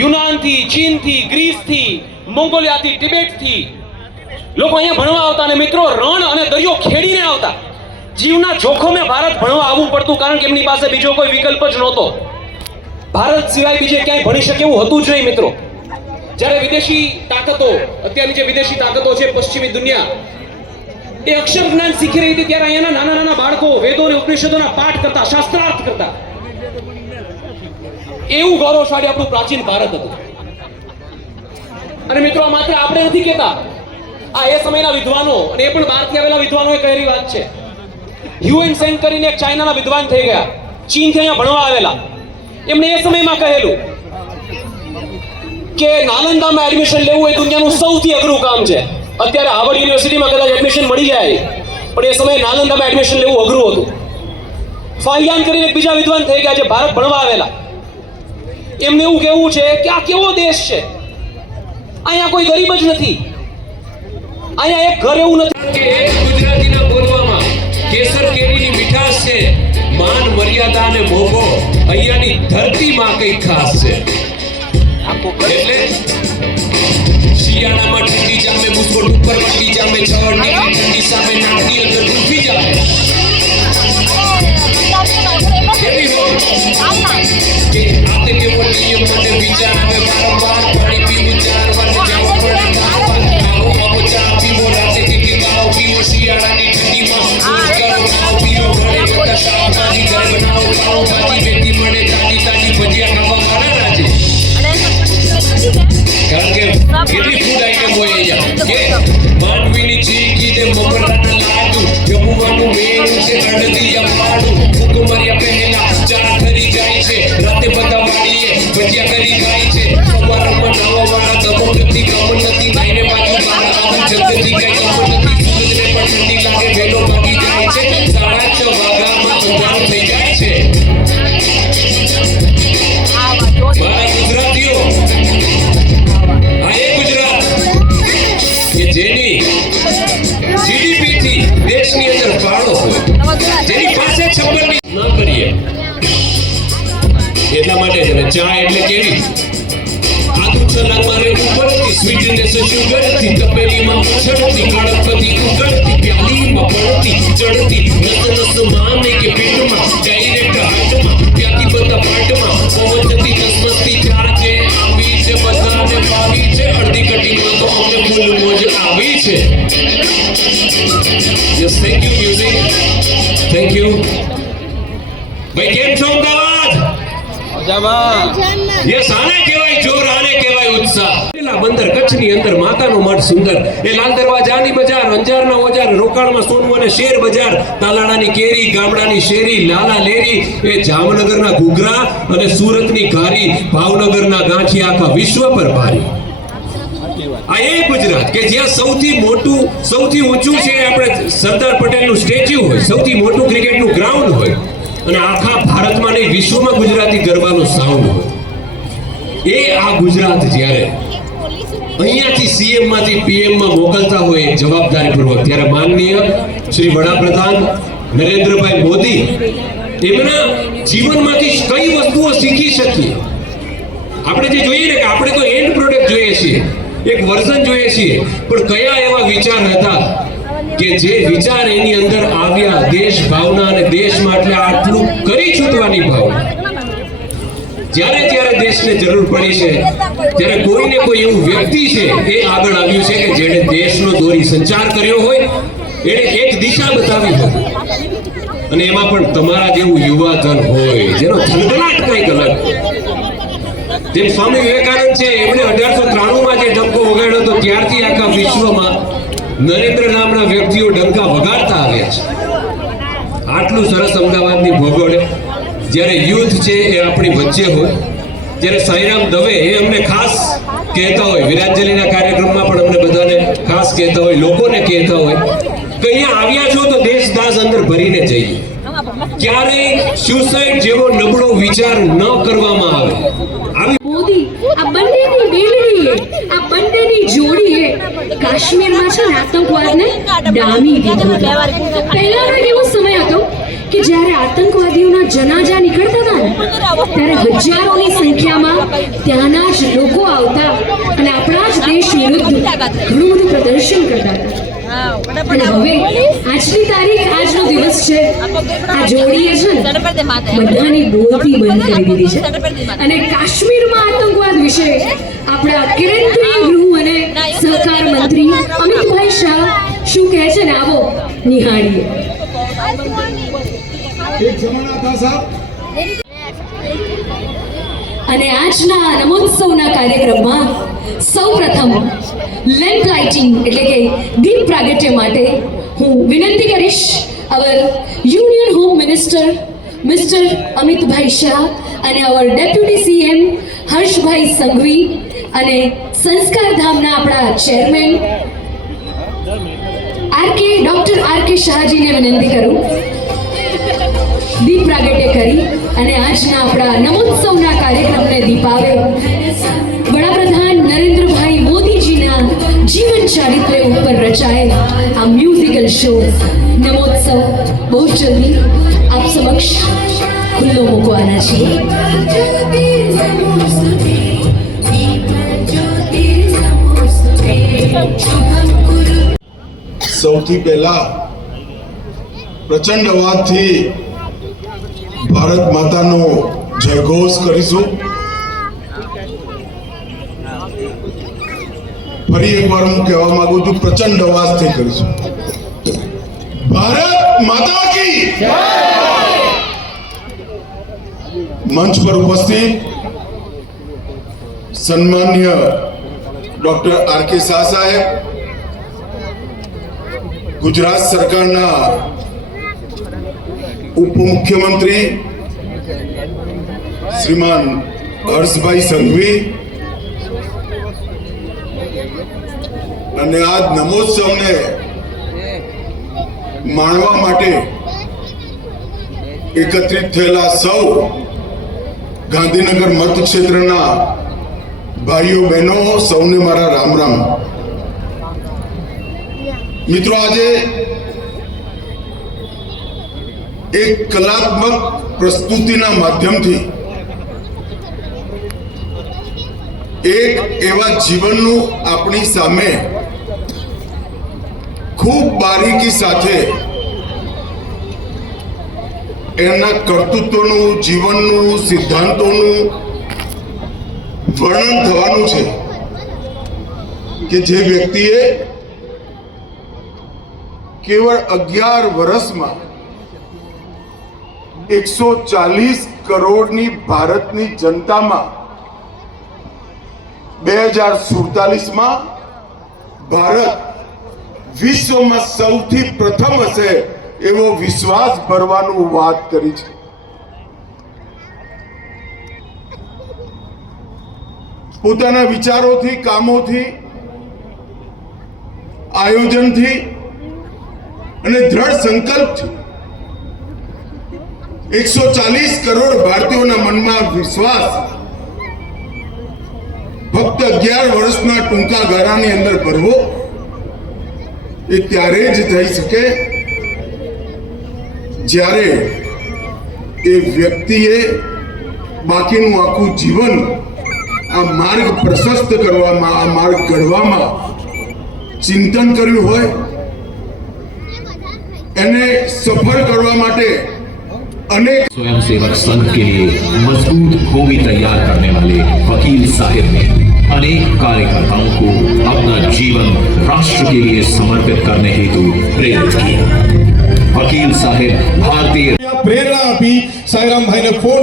યુનાનથી, ચીનથી, ગ્રીસથી, મોંગોલિયાથી, ટિબેટથી લોકો અહીંયા ભણવા આવતા અને મિત્રો રણ અને દરિયો ખેડીને આવતા. જીવના જોખમે ભારત ભણવા આવવું પડતું કારણ કે એમની પાસે બીજો કોઈ વિકલ્પ જ નહોતો. ભારત સિવાય બીજે ક્યાંય ભણી શકે એવું હતું જ નહીં મિત્રો. જ્યારે વિદેશી તાકાતો, અત્યારની જે વિદેશી તાકાતો છે પશ્ચિમી દુનિયા, એ અક્ષર જ્ઞાન શીખી રહી હતી ત્યારે અહીંયાના નાના નાના બાળકો વેદો અને ઉપનિષદોના પાઠ કરતા, શાસ્ત્રાર્થ કરતા. એવું ગૌરવશાળી આપણું પ્રાચીન ભારત હતું. અને મિત્રો માત્ર આપણે નથી કહેતા, આ એ સમયના વિદ્વાનો અને એ પણ બહારથી આવેલા વિદ્વાનોએ કહેલી વાત છે. હ્યુએન સેન કરીને એક ચાઇનાના વિદ્વાન થઈ ગયા, ચીનથી અહીંયા ભણવા આવેલા. એમણે એ સમયમાં કહેલું કે નાલંદામાં એડમિશન લેવું એ દુનિયાનું સૌથી અઘરું કામ છે. અત્યારે હાર્વર્ડ યુનિવર્સિટીમાં કદાચ એડમિશન મળી જાય, પણ એ સમયે નાલંદામાં એડમિશન લેવું અઘરું હતું. ફાહિયાન કરીને એક બીજા વિદ્વાન થઈ ગયા જે ભારત ભણવા આવેલા. એમને એવું કહેવું છે કે આ કેવો દેશ છે, અહીંયા કોઈ ગરીબ જ નથી, અહીંયા એક ઘર એવું નથી કે ગુજરાતીના બોલવામાં કેસર કેરીની મીઠાશ છે, માન મર્યાદા અને મોભો અહીંયાની ધરતીમાં કઈ ખાસ છે. એટલે શિયાળામાં ઠંડી જામે, બુસ્કોટ ઉપર વટી જામે, 6 ડિગ્રી ઠંડી સામે નાકની અંદર ડૂબી જામે. કેવી હોય કે આતે કેવો નિયમ મને વિચાર આવે વારંવાર, પાણી પીવું 4 વાર, જાવું પડે 4 વાર, આવો આવો ચા પીવો, રાતે કે ગાવ પીવો, શિયાળાની ઠંડીમાં રોજ કરો ગાવ પીવો, ઘરે બધા શાકભાજી ઘરે બનાવો, ખાઓ ભાજી બેટી મળે, તાજી તાજી ભજીયા ખાવા મારા રાજે. કારણ કે કેટલી ફૂડ આઈટમ હોય અહીંયા કે માંડવીની ચીકી ને મમરાના લાડુ, જમવાનું મેળું છે અડદિયા પાડું, કુકુમરિયા પહેલા ચા ખરી જાય છે, રાતે બધા વાળીએ ભજીયા કરી ખાય છે, સવારમાં નાવા વાળા દમો નથી, કમર નથી, નાઈને પાછું મારા આવું જલ્દી કઈ કમર નથી, સૂરજને પણ ઠંડી લાગે વેલો ભાગી જાય છે, 6:30 વાગ્યામાં અંધારું થઈ જાય છે. મારા ગુજરાતીઓ, આ એ ગુજરાત કે જેની જીડીપી થી દેશની અંદર ફાળો હોય, જેની પાસે છપ્પરની ન કરીએ એટલા માટે છે ને. ચા એટલે કેવી આદુ ચલામાં રહેવું પડતી, સ્વીટનેસ શુગરથી, તપેલીમાં ઉછળતી, કડકતી ઉગડતી, પ્યાલીમાં પડતી ચડતી, નસ માને કે પેટમાં, ડાયરેક્ટ હાર્ટમાં, ત્યાંથી બધા પાર્ટમાં પહોંચતી નસમસ્તી. ચા છે આવી છે, બધાને ભાવી છે, અડધી કટિંગમાં તો અમને ફૂલ મોજ આવી છે. Yes, thank you music, thank you. ભાઈ કેમ છો અમદાવાદ? યસ, આને કહેવાય જોર, આને કહેવાય ઉત્સાહ. બંદર કચ્છની અંદર માતાનો મઢ સુંદર, એ લાલ દરવાજાની બજાર, અંજારના ઓજાર, રોકાણમાં સોનું અને શેર બજાર, તાલાડાની કેરી, ગામડાની શેરી, લાલા લેરી, એ જામનગરના ઘૂઘરા અને સુરતની ઘારી, ભાવનગરના ગાંઠિયા આખા વિશ્વ પર ભારી. આ એ ગુજરાત કે જ્યાં સૌથી મોટું, સૌથી ઊંચું છે આપણે સરદાર પટેલનું સ્ટેચ્યુ હોય, સૌથી મોટું ક્રિકેટનું ગ્રાઉન્ડ હોય, અને આખા ભારતમાં નહીં વિશ્વમાં ગુજરાતી ગરબાનો સાઉન્ડ હોય. એ આ ગુજરાત જ્યારે અહીંયાથી સીએમ માંથી પીએમ માં મોકલતા હોય જવાબદારીપૂર્વક, ત્યારે માનનીય શ્રી વડાપ્રધાન નરેન્દ્રભાઈ મોદી એમના જીવનમાંથી કઈ વસ્તુઓ શીખી શકીએ. આપણે જે જોઈએ ને કે આપણે તો એન્ડ પ્રોડક્ટ જોઈએ છીએ, એક વર્ઝન જોઈએ છીએ, પણ કયા એવા વિચાર હતા કે જે વિચાર એની અંદર આવ્યા, દેશ ભાવના અને દેશ માટે આટલું કરી છૂટવાની ભાવના. જ્યારે જ્યારે દેશને જરૂર પડી છે ત્યારે કોઈને કોઈ એવું વ્યક્તિ છે એ આગળ આવ્યું છે કે જેણે દેશનો દોરી સંચાર કર્યો હોય, એણે એક દિશા બતાવી હોય, અને એમાં પણ તમારા જેવું યુવા ધન હોય જેનો ધનગલાટ કંઈક અલગ. જેમ સ્વામી વિવેકાનંદ છે, એમણે 1893માં જે ડંકો વગાડ્યો હતો ત્યારથી આખા વિશ્વમાં નરેન્દ્ર નામના વ્યક્તિઓ ડંકા વગાડતા આવ્યા છે. આટલું સરસ અમદાવાદની ભૂગોળ, જ્યારે યુદ્ધ છે એ આપણી વચ્ચે હોય, જ્યારે સાંઈરામ દવે એ અમને ખાસ કહેતા હોય, વિરાંજલિના કાર્યક્રમમાં પણ અમને બધાને ખાસ કહેતા હોય, લોકોને કહેતા હોય કે અહીંયા આવ્યા છો તો દેશદાસ અંદર ભરીને જઈએ. ક્યારેય સુસાઇડ જેવો નબળો વિચાર ન કરવામાં આવે. મોદી આ બંનેની બેલડીએ, આ બંનેની જોડીએ કાશ્મીરમાં છે આતંકવાદને ડામી દીધો. પહેલાનો એવો સમય હતો કે જ્યારે આતંકવાદીઓના જનાજા નીકળતા હતા ને ત્યારે હજારોની સંખ્યામાં ત્યાંના જ લોકો આવતા અને આપણા જ દેશ વિરુદ્ધ ઘણું બધું પ્રદર્શન કરતા હતા. અને હવે આજની તારીખ, આજનો દિવસ છે, આ જોડીએ છે ને બધાની બોલતી બંધ કરી દીધી છે. અને કાશ્મીરમાં આતંકવાદ વિશે આપણા કેન્દ્રીય ગૃહ અને સહકાર મંત્રી અમિતભાઈ શાહ શું કહે છે ને, આવો નિહાળીએ. અને આજના નમોત્સવના કાર્યક્રમમાં સૌપ્રથમ લેમ્પ લાઇટિંગ એટલે કે દીપ પ્રાગટ્ય માટે હું વિનંતી કરીશ our union home minister mister Amitbhai Shah અને our deputy CM Harshbhai Sanghvi અને સંસ્કાર ધામના આપણા ચેરમેન ડોક્ટર આર.કે. શાહજીને વિનંતી કરું દીપ પ્રાગટ્ય કરી અને આજના આપણા નમોત્સવના કાર્યક્રમને દીપાવે. વડાપ્રધાન નરેન્દ્રભાઈ મોદીજીના જીવન ચારિત્ર્ય ઉપર રચાયેલ આ મ્યુઝિકલ શો નમોત્સવ બહુ જ જલ્દી આપ સમક્ષ ખુલ્લો મૂકવાના છીએ. સૌથી પહેલા પ્રચંડ અવાજથી ભારત માતાનો જયઘોષ કરીશું. ફરી એકવાર હું કહેવા માંગુ છું, પ્રચંડ અવાજથી કરીશું. ભારત માતા કી મંચ પર ઉપસ્થિત સન્માન્ય ડોક્ટર આર.કે. શાહ સાહેબ, ગુજરાત સરકારના ઉપમુખ્યમંત્રી શ્રીમાન હર્ષભાઈ સંઘવી અને આ નમોત્સવને માણવા માટે એકત્રિત થયેલા સૌ ગાંધીનગર મતક્ષેત્રના ભાઈઓ બહેનો, સૌને મારા રામ રામ. મિત્રો, આજે એક કલાત્મક પ્રસ્તુતિના માધ્યમથી એક એવા જીવનનું આપણી સામે ખૂબ બારીકી સાથે એના કર્તૃત્વનું, જીવનનું, સિદ્ધાંતોનું વર્ણન થવાનું છે કે જે વ્યક્તિએ કેવળ 11 વર્ષમાં 140 કરોડની ભારતની જનતામાં 2047માં ભારત વિશ્વમાં સૌથી પ્રથમ હશે એવો વિશ્વાસ ભરવાનું વાત કરી છે. પોતાના વિચારોથી, કામોથી, આયોજનથી અને દ્રઢ સંકલ્પથી 140 કરોડ ભારતીયોના મનમાં વિશ્વાસ ફક્ત 11 વર્ષના ટૂંકા ગાળાની અંદર ભરવો એ ત્યારે જ થઈ શકે જ્યારે એ વ્યક્તિએ બાકીનું આખું જીવન આ માર્ગ પ્રશસ્ત કરવામાં, આ માર્ગ ઘડવામાં ચિંતન કર્યું હોય. એને સફળ કરવા માટે अनेक स्वयंसेवक संघ के लिए मजबूत भूमि तैयार करने वाले वकील साहिब ने अनेक कार्यकर्ताओं को अपना जीवन राष्ट्र के लिए समर्पित करने हेतु प्रेरित किया. वकील साहिब भारतीय प्रेरणा आपी साईराम भाई ने फोन